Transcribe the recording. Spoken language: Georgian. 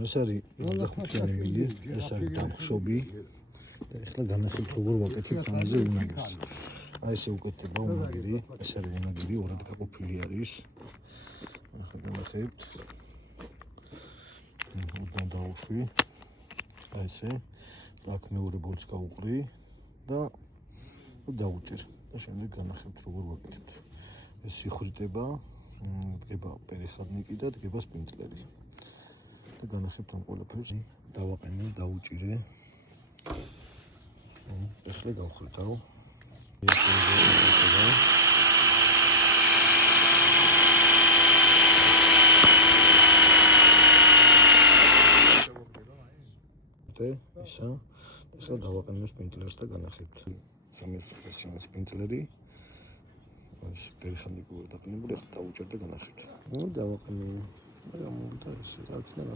ეს არის 5 მილი, ეს არის დამხშობი. ეხლა განახილ როგორ ვაკეთებ ამაზე უნაგირს. აი ესე უკეთდება უნაგირი, ეს არის უნაგირი, ორად გაყოფილი არის. ახლა განახილთ. უკან დავუშვი. აი ესე. აქ მეორე ბოლოს გავუყრი და დავუჭერ. და შემდეგ განახილთ როგორ ვაკეთებთ. ეს სიხვრიტება, დგება პერიხადნიკი და დგება სპინძლერი. და განახილთ ამ ყველაფერს. დავაყენე, დავუჭირე. ეხლა გავხვრითავ. ისა, ეხლა დავაყენე სპინძლერს და განახილთ. სამეცნიერო სპინძლერი. ეს პერიხადნიკი დაყენებული, ახლა დავუჭერ და განახილთ. დავაყენე. მაგრამ და ეს რა იქნება